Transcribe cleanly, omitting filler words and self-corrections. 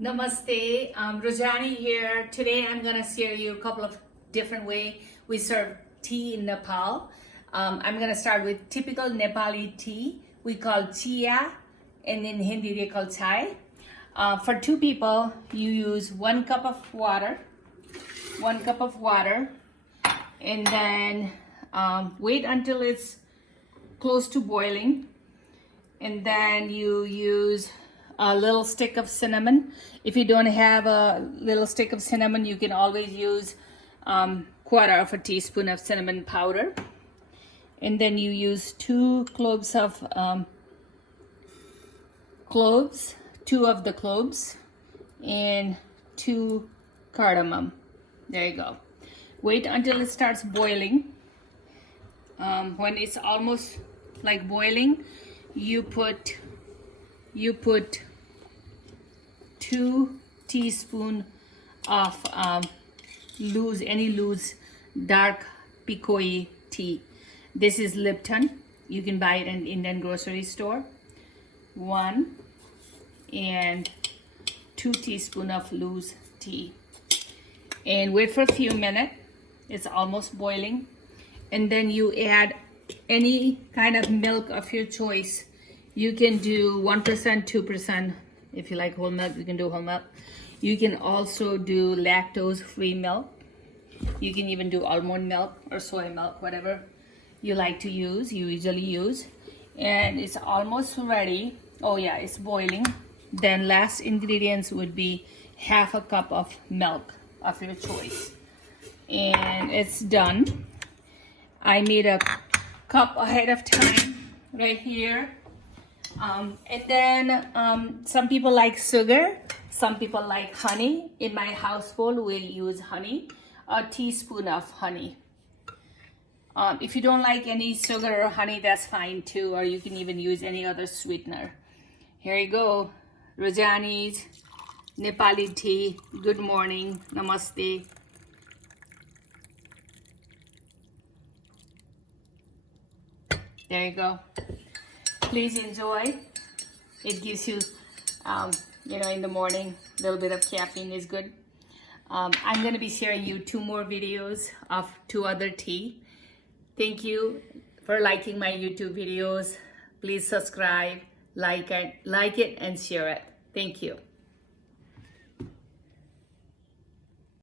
Namaste, Rajani here. Today I'm going to share you a couple of different ways we serve tea in Nepal. I'm going to start with typical Nepali tea we call Chia, and in Hindi they call chai. For two people, you use 1 cup of water, and then wait until it's close to boiling, and then you use a little stick of cinnamon. If you don't have a little stick of cinnamon, you can always use quarter of a teaspoon of cinnamon powder, and then you use 2 cloves of two of the cloves, and 2 cardamom. There you go. Wait until it starts boiling. When it's almost like boiling, you put 2 teaspoons of loose dark Pekoe tea. This is Lipton. You can buy it in Indian grocery store. 1 and 2 teaspoons of loose tea. And wait for a few minutes. It's almost boiling. And then you add any kind of milk of your choice. You can do 1%, 2%. If you like whole milk, you can do whole milk. You can also do lactose-free milk. You can even do almond milk or soy milk, whatever you like to use, you usually use. And it's almost ready. Oh yeah, it's boiling. Then last ingredients would be half a cup of milk of your choice. And it's done. I made a cup ahead of time right here. And then some people like sugar, some people like honey. In my household, we'll use honey, a teaspoon of honey. If you don't like any sugar or honey, that's fine too, or you can even use any other sweetener. Here you go, Rajani's Nepali tea. Good morning, namaste. There you go. Please enjoy. It gives you, in the morning, a little bit of caffeine is good. I'm going to be sharing you 2 more videos of 2 other tea. Thank you for liking my YouTube videos. Please subscribe, like it, and share it. Thank you.